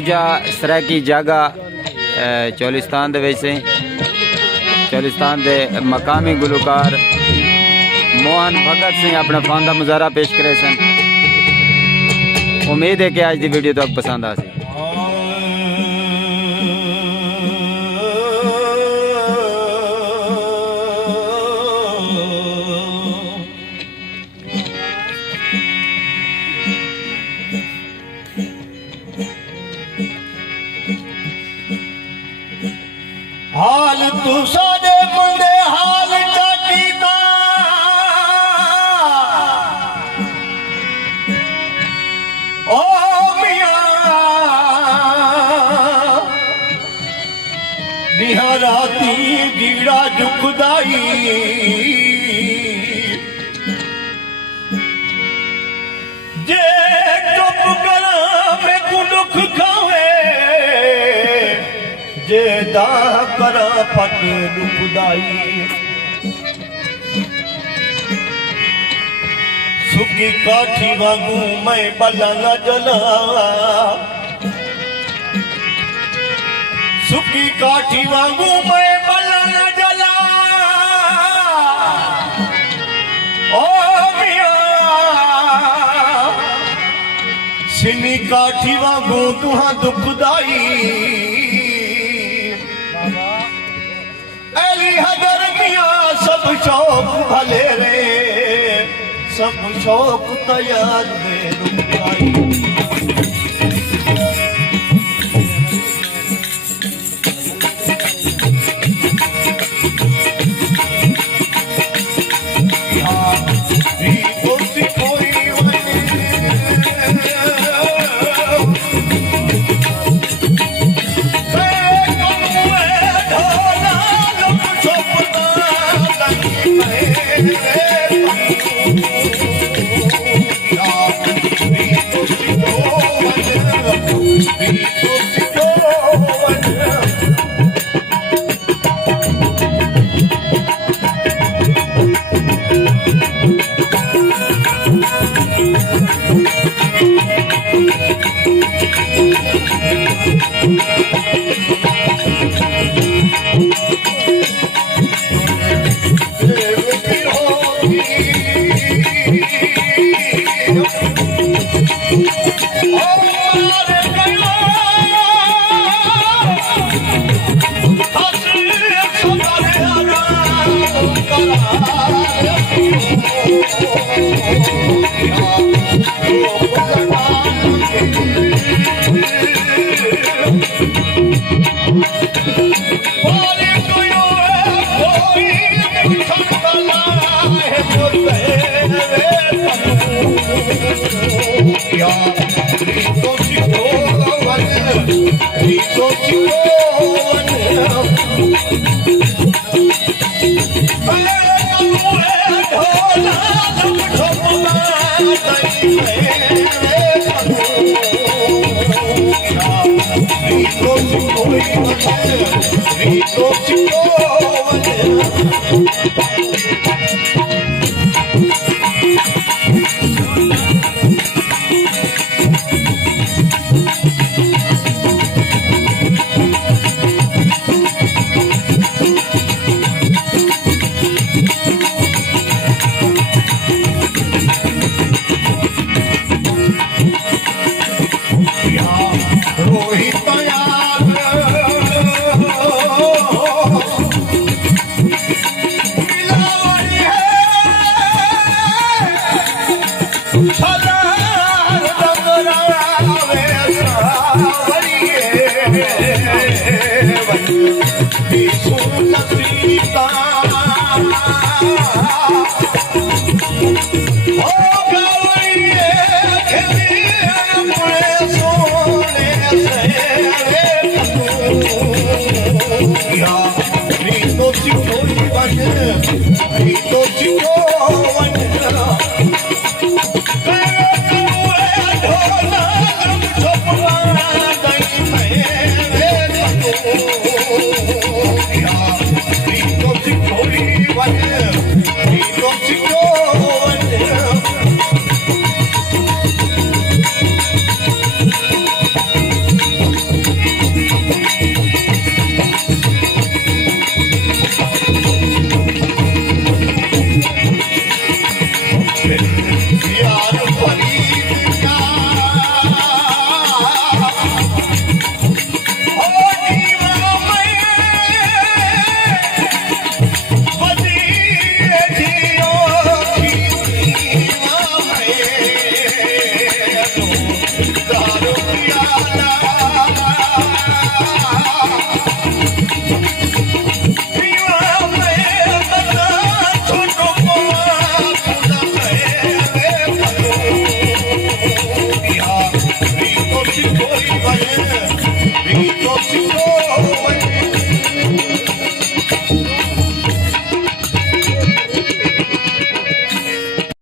दूजा सराकी जागा चोलिस्तान दे वैसे चोलिस्तान दे मकामी गुलकार मोहन भगत सिंह अपना फान का मुजाहरा पेश करे सन। उम्मीद है कि आज की वीडियो तो पसंद आ सी। हाल तू साडे मुंडे हाल चाटी दा ओ मियां निहराती जीड़ा जुखदाई जे चुप करा मैं को दुख खावे जे दा करा फट दुखदाई सुकी काठी वांगू मैं बला न जला सुकी काठी वांगू मैं बला न जला ओ मियां सिनी काठी वांगू तुहां दुखदाई हजर मियां सब शौक भले रे सब शौक तैयार में रुकाई Shut